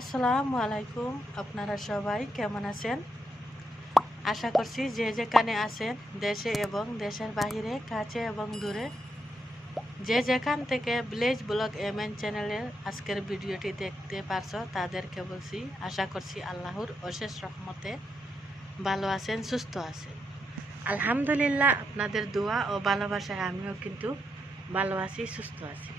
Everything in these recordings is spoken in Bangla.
আসসালামু আলাইকুম আপনারা সবাই কেমন আছেন? আশা করছি যে যেখানে আছেন দেশে এবং দেশের বাহিরে, কাছে এবং দূরে, যে যেখান থেকে ভিলেজ ব্লগ এম এন চ্যানেলের আজকের ভিডিওটি দেখতে পারছ, তাদেরকে বলছি, আশা করছি আল্লাহর অশেষ রহমতে ভালো আছেন, সুস্থ আছেন। আলহামদুলিল্লাহ আপনাদের দোয়া ও ভালোবাসায় আমিও কিন্তু ভালো আছি, সুস্থ আছি।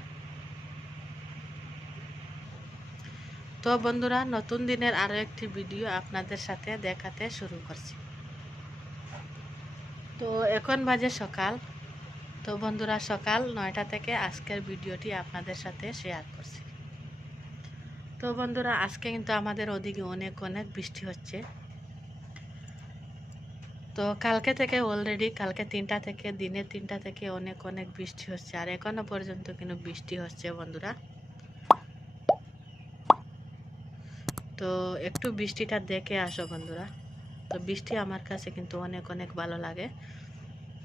তো বন্ধুরা, নতুন দিনের আরও একটি ভিডিও আপনাদের সাথে দেখাতে শুরু করছি। তো এখন বাজে সকাল। তো বন্ধুরা, সকাল নয়টা থেকে আজকের ভিডিওটি আপনাদের সাথে শেয়ার করছি। তো বন্ধুরা, আজকে কিন্তু আমাদের ওদিকে অনেক অনেক বৃষ্টি হচ্ছে। তো কালকে থেকে অলরেডি কালকে তিনটা থেকে দিনে তিনটা থেকে অনেক অনেক বৃষ্টি হচ্ছে। আর এখনও পর্যন্ত কিন্তু বৃষ্টি হচ্ছে বন্ধুরা। তো একটু বৃষ্টিটা দেখে আসো বন্ধুরা। তো বৃষ্টি আমার কাছে কিন্তু অনেক অনেক ভালো লাগে।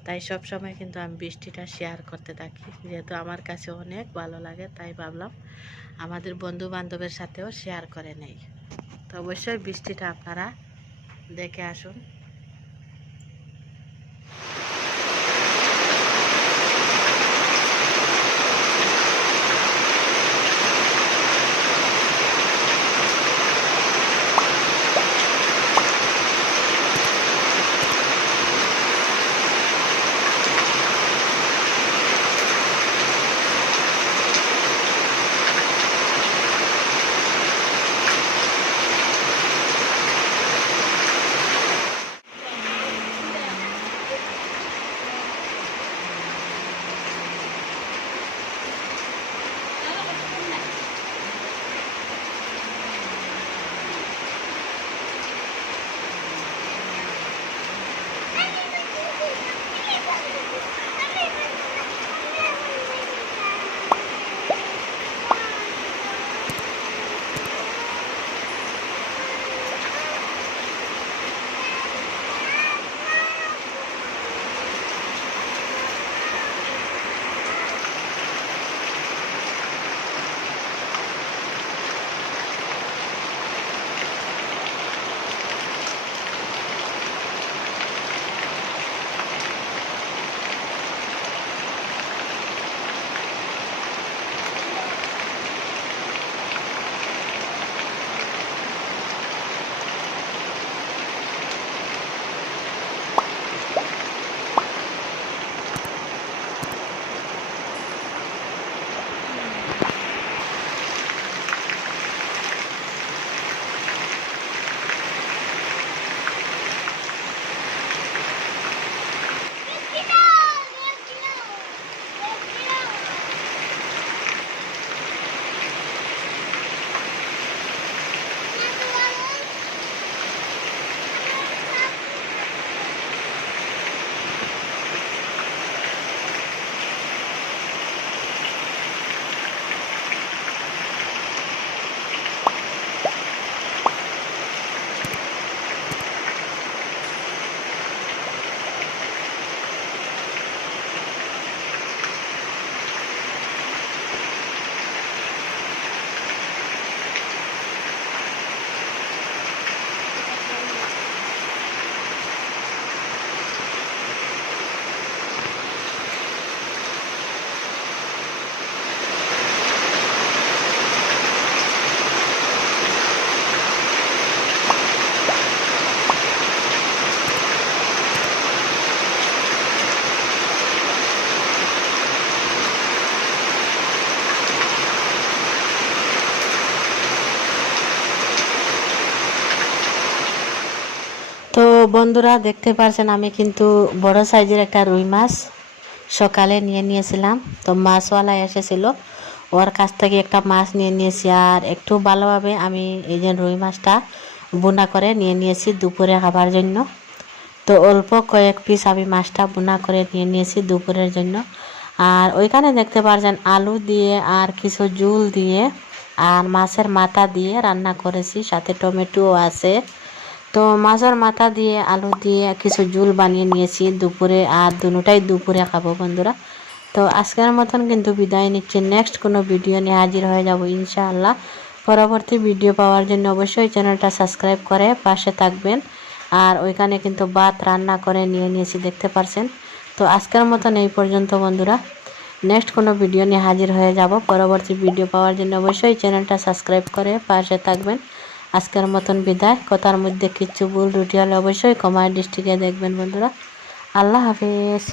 তাই সব সময় কিন্তু আমি বৃষ্টিটা শেয়ার করতে থাকি। যেহেতু আমার কাছে অনেক ভালো লাগে, তাই ভাবলাম আমাদের বন্ধু বান্ধবের সাথেও শেয়ার করে নেই। তো অবশ্যই বৃষ্টিটা আপনারা দেখে আসুন। বন্ধুরা দেখতে পারছেন, আমি কিন্তু বড় সাইজের একটা রুই মাছ সকালে নিয়ে নিয়েছিলাম। তো মাছওয়ালা এসেছিল, ওর কাছ থেকে একটা মাছ নিয়ে নিয়েছি আর একটু ভালোভাবে আমি এই যে রুই মাছটা বোনা করে নিয়ে নিয়েছি দুপুরে খাবার জন্য। তো অল্প কয়েক পিস আমি মাছটা বোনা করে নিয়ে নিয়েছি দুপুরের জন্য। আর ওইখানে দেখতে পারছেন, আলু দিয়ে আর কিছু জুল দিয়ে আর মাছের মাথা দিয়ে রান্না করেছি, সাথে টমেটোও আছে। তো মাছের মাথা দিয়ে, আলু দিয়ে কিছু জুল বানিয়ে নিয়েছি দুপুরে আর দুটাই দুপুরে খাব বন্ধুরা। তো আজকের মতন কিন্তু বিদায় নিচ্ছি। নেক্সট কোনো ভিডিও নিয়ে হাজির হয়ে যাব ইনশাআল্লাহ। পরবর্তী ভিডিও পাওয়ার জন্য অবশ্যই চ্যানেলটা সাবস্ক্রাইব করে পাশে থাকবেন। আর ওইখানে কিন্তু ভাত রান্না করে নিয়ে নিয়েছি, দেখতে পারছেন? তো আজকের মতন এই পর্যন্ত বন্ধুরা। নেক্সট কোনো ভিডিও নিয়ে হাজির হয়ে যাব। পরবর্তী ভিডিও পাওয়ার জন্য অবশ্যই চ্যানেলটা সাবস্ক্রাইব করে পাশে থাকবেন। আজকের মতন বিদায়। কথার মধ্যে কিছু ভুল রুটি হলে অবশ্যই কমায় ডিস্ট্রিক্টে দেখবেন বন্ধুরা। আল্লাহ হাফিজ।